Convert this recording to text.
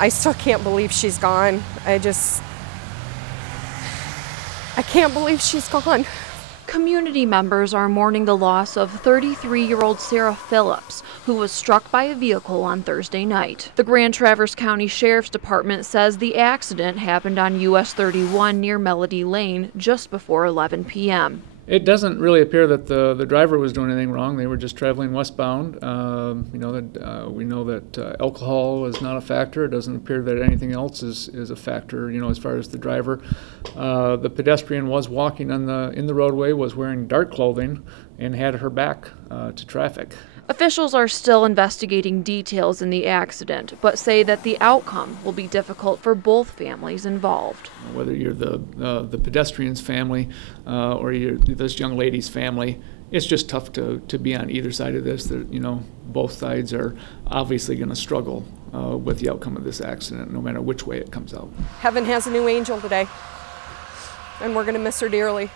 I still can't believe she's gone. I can't believe she's gone. Community members are mourning the loss of 33-year-old Sarah Phillips, who was struck by a vehicle on Thursday night. The Grand Traverse County Sheriff's Department says the accident happened on US 31 near Melody Lane just before 11 p.m. It doesn't really appear that the driver was doing anything wrong. They were just traveling westbound. We know that alcohol is not a factor. It doesn't appear that anything else is a factor, as far as the driver. The pedestrian was walking in the roadway, was wearing dark clothing, and had her back to traffic. Officials are still investigating details in the accident, but say that the outcome will be difficult for both families involved. Whether you're the pedestrian's family or you're this young lady's family, it's just tough to be on either side of this. Both sides are obviously going to struggle with the outcome of this accident, no matter which way it comes out. Heaven has a new angel today, and we're going to miss her dearly.